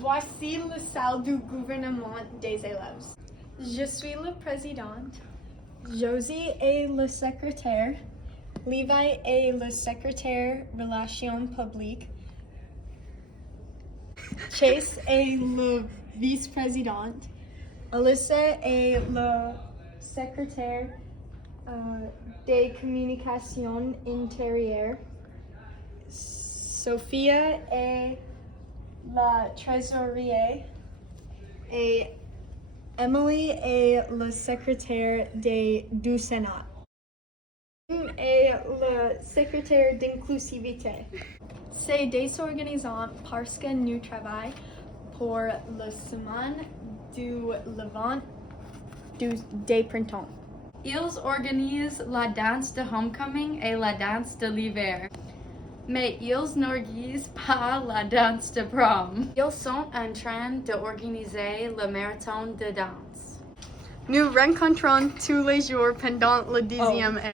Voici le salle du gouvernement des élèves. Je suis le président. Josie est le secrétaire. Levi est le secrétaire Relations publiques. Chase est le vice-président. Alyssa est le secrétaire des communications intérieures. Sophia est la trésorière et Emily est le secrétaire du Sénat. Et le secrétaire d'inclusivité. C'est désorganisant parce que nous travaillons pour la semaine du Levant des printemps. Ils organisent la danse de homecoming et la danse de l'hiver. Mais ils n'organisent pas la danse de prom. Ils sont en train d'organiser le marathon de danse. Nous rencontrons tous les jours pendant le 10e